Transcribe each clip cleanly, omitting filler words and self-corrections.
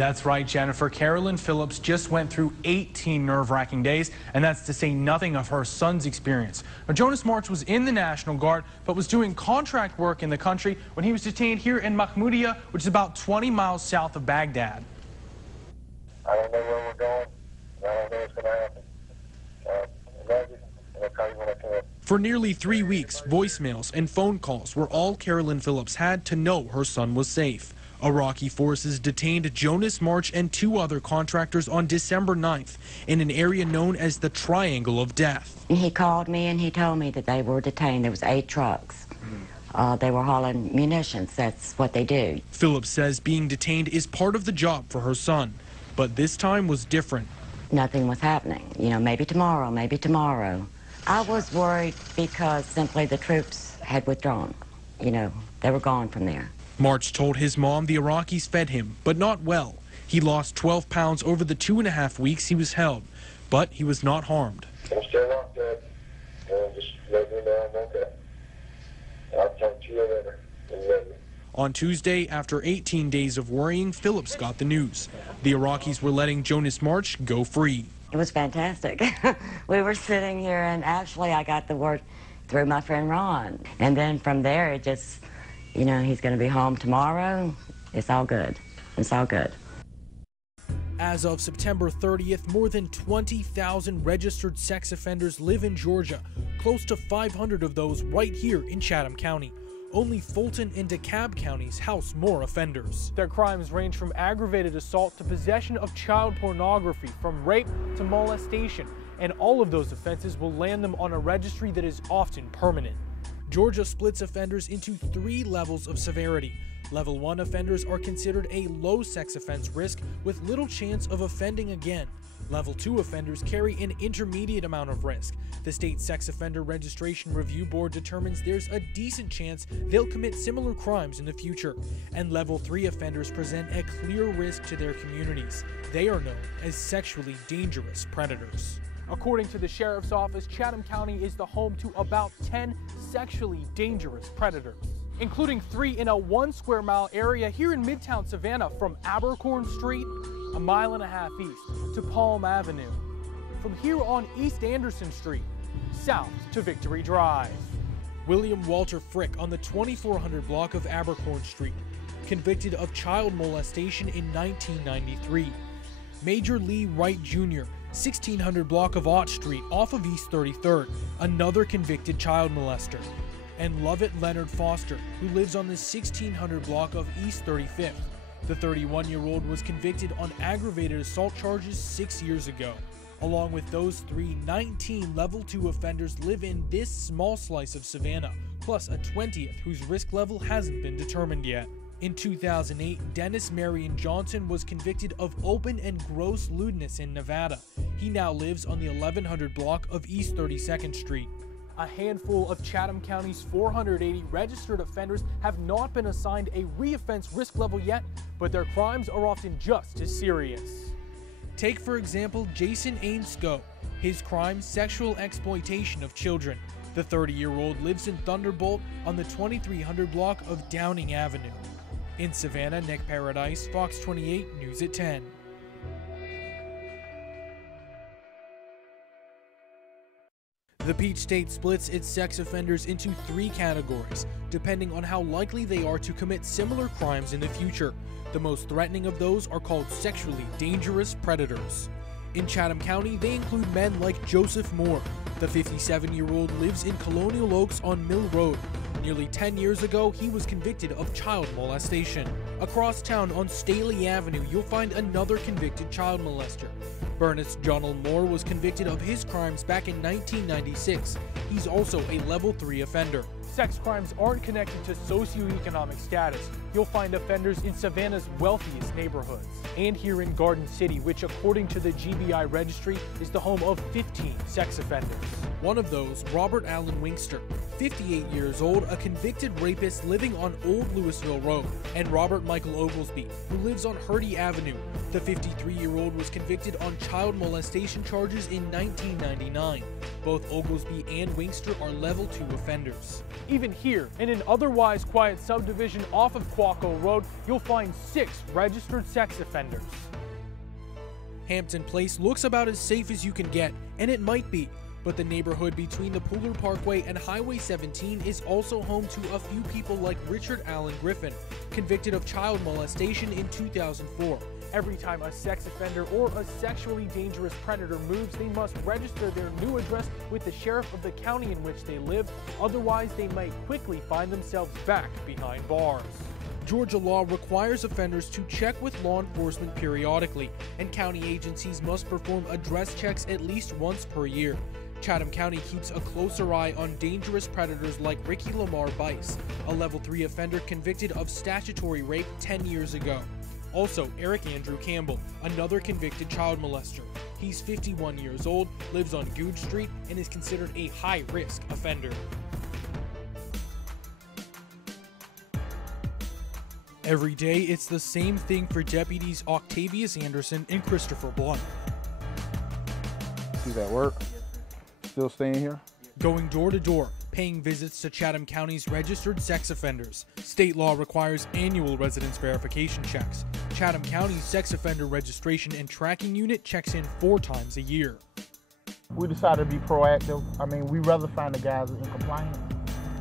That's right, Jennifer. Carolyn Phillips just went through 18 nerve-wracking days, and that's to say nothing of her son's experience. Now, Jonas March was in the National Guard, but was doing contract work in the country when he was detained here in Mahmoudiya, which is about 20 miles south of Baghdad. I don't know where we're going. I don't know what's going to happen. I'll call you when I can. For nearly 3 weeks, voicemails and phone calls were all Carolyn Phillips had to know her son was safe. Iraqi forces detained Jonas March and 2 other contractors on December 9th in an area known as the Triangle of Death. He called me and he told me that they were detained. There was 8 trucks. They were hauling munitions. That's what they do. Phillips says being detained is part of the job for her son, but this time was different. Nothing was happening. You know, maybe tomorrow, maybe tomorrow. I was worried because simply the troops had withdrawn. You know, they were gone from there. March told his mom the Iraqis fed him, but not well. He lost 12 pounds over the 2.5 weeks he was held, but he was not harmed. I'm still not dead. Just let me know I'm okay. I'll talk to you later. On Tuesday, after 18 days of worrying, Phillips got the news. The Iraqis were letting Jonas March go free. It was fantastic. We were sitting here, and actually I got the word through my friend Ron. And then from there, it just, you know, he's going to be home tomorrow. It's all good. It's all good. As of September 30th, more than 20,000 registered sex offenders live in Georgia, close to 500 of those right here in Chatham County. Only Fulton and DeKalb counties house more offenders. Their crimes range from aggravated assault to possession of child pornography, from rape to molestation, and all of those offenses will land them on a registry that is often permanent. Georgia splits offenders into 3 levels of severity. Level 1 offenders are considered a low sex offense risk with little chance of offending again. Level 2 offenders carry an intermediate amount of risk. The State Sex Offender Registration Review Board determines there's a decent chance they'll commit similar crimes in the future. And Level 3 offenders present a clear risk to their communities. They are known as sexually dangerous predators. According to the Sheriff's Office, Chatham County is the home to about 10 sexually dangerous predators, including 3 in a 1 square mile area here in Midtown Savannah, from Abercorn Street, 1.5 miles east, to Palm Avenue. From here on East Anderson Street, south to Victory Drive. William Walter Frick on the 2400 block of Abercorn Street, convicted of child molestation in 1993. Major Lee Wright Jr., 1600 block of Ott Street off of East 33rd, another convicted child molester. And Lovett Leonard Foster, who lives on the 1600 block of East 35th. The 31-year-old was convicted on aggravated assault charges 6 years ago. Along with those 3, 19 level 2 offenders live in this small slice of Savannah, plus a 20th whose risk level hasn't been determined yet. In 2008, Dennis Marion Johnson was convicted of open and gross lewdness in Nevada. He now lives on the 1100 block of East 32nd Street. A handful of Chatham County's 480 registered offenders have not been assigned a reoffense risk level yet, but their crimes are often just as serious. Take, for example, Jason Ainscoe. His crime, sexual exploitation of children. The 30-year-old lives in Thunderbolt on the 2300 block of Downing Avenue. In Savannah, Nick Paradise, Fox 28 News at 10. The Peach State splits its sex offenders into 3 categories, depending on how likely they are to commit similar crimes in the future. The most threatening of those are called sexually dangerous predators. In Chatham County, they include men like Joseph Moore. The 57-year-old lives in Colonial Oaks on Mill Road. Nearly 10 years ago, he was convicted of child molestation. Across town on Staley Avenue, you'll find another convicted child molester. Bernest Jonell Moore was convicted of his crimes back in 1996. He's also a level 3 offender. Sex crimes aren't connected to socioeconomic status. You'll find offenders in Savannah's wealthiest neighborhoods, and here in Garden City, which according to the GBI registry is the home of 15 sex offenders. One of those, Robert Allen Winkster, 58 years old, a convicted rapist living on Old Louisville Road, and Robert Michael Oglesby, who lives on Hurdy Avenue. The 53-year-old was convicted on child molestation charges in 1999. Both Oglesby and Wingster are level 2 offenders. Even here, in an otherwise quiet subdivision off of Quaco Road, you'll find 6 registered sex offenders. Hampton Place looks about as safe as you can get, and it might be. But the neighborhood between the Pooler Parkway and Highway 17 is also home to a few people like Richard Allen Griffin, convicted of child molestation in 2004. Every time a sex offender or a sexually dangerous predator moves, they must register their new address with the sheriff of the county in which they live. Otherwise, they might quickly find themselves back behind bars. Georgia law requires offenders to check with law enforcement periodically, and county agencies must perform address checks at least once per year. Chatham County keeps a closer eye on dangerous predators like Ricky Lamar Bice, a level 3 offender convicted of statutory rape 10 years ago. Also, Eric Andrew Campbell, another convicted child molester. He's 51 years old, lives on Googe Street, and is considered a high-risk offender. Every day, it's the same thing for deputies Octavius Anderson and Christopher Blunt. He's at work. Still staying here? Going door to door, paying visits to Chatham County's registered sex offenders. State law requires annual residence verification checks. Chatham County's sex offender registration and tracking unit checks in 4 times a year. We decided to be proactive. I mean, we rather find the guys in compliance.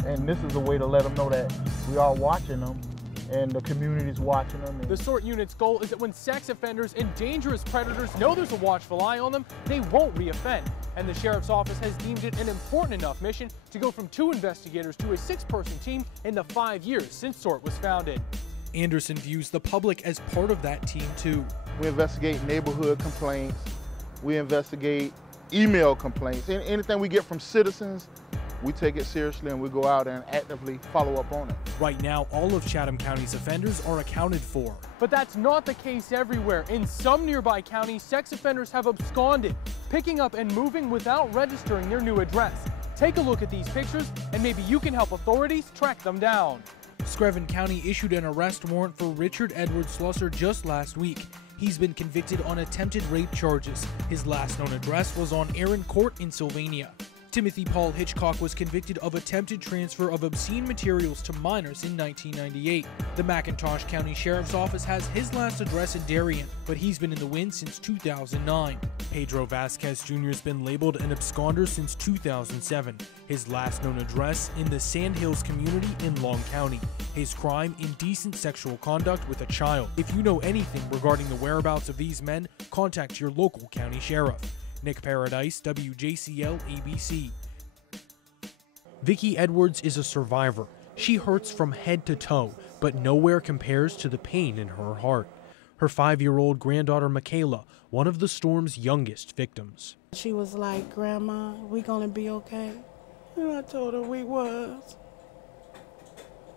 And this is a way to let them know that we are watching them and the community's watching them. The SORT unit's goal is that when sex offenders and dangerous predators know there's a watchful eye on them, they won't reoffend. And the sheriff's office has deemed it an important enough mission to go from 2 investigators to a 6-person team in the 5 years since SORT was founded. Anderson views the public as part of that team too. We investigate neighborhood complaints. We investigate email complaints. Anything we get from citizens, we take it seriously and we go out and actively follow up on it. Right now, all of Chatham County's offenders are accounted for. But that's not the case everywhere. In some nearby counties, sex offenders have absconded, picking up and moving without registering their new address. Take a look at these pictures and maybe you can help authorities track them down. Screven County issued an arrest warrant for Richard Edward Slusser just last week. He's been convicted on attempted rape charges. His last known address was on Aaron Court in Sylvania. Timothy Paul Hitchcock was convicted of attempted transfer of obscene materials to minors in 1998. The McIntosh County Sheriff's Office has his last address in Darien, but he's been in the wind since 2009. Pedro Vasquez Jr. has been labeled an absconder since 2007. His last known address in the Sandhills community in Long County. His crime, indecent sexual conduct with a child. If you know anything regarding the whereabouts of these men, contact your local county sheriff. Nick Paradise, WJCL ABC. Vicki Edwards is a survivor. She hurts from head to toe, but nowhere compares to the pain in her heart. Her 5-year-old granddaughter Michaela, one of the storm's youngest victims. She was like, "Grandma, we gonna be okay?" And I told her we was.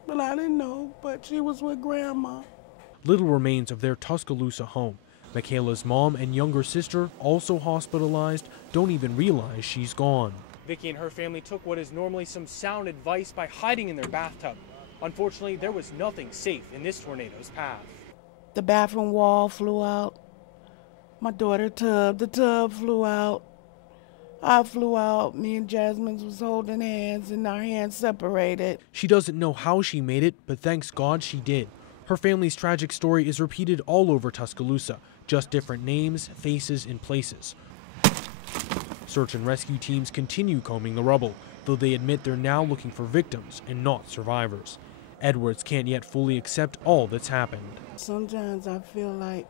But I didn't know, but she was with Grandma. Little remains of their Tuscaloosa home. Michaela's mom and younger sister, also hospitalized, don't even realize she's gone. Vicki and her family took what is normally some sound advice by hiding in their bathtub. Unfortunately, there was nothing safe in this tornado's path. The bathroom wall flew out. My daughter the tub flew out. I flew out. Me and Jasmine was holding hands and our hands separated. She doesn't know how she made it, but thanks God she did. Her family's tragic story is repeated all over Tuscaloosa, just different names, faces, and places. Search and rescue teams continue combing the rubble, though they admit they're now looking for victims and not survivors. Edwards can't yet fully accept all that's happened. Sometimes I feel like,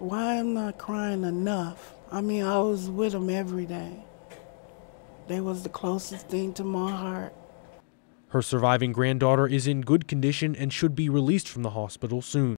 why am I not crying enough? I mean, I was with them every day. They was the closest thing to my heart. Her surviving granddaughter is in good condition and should be released from the hospital soon.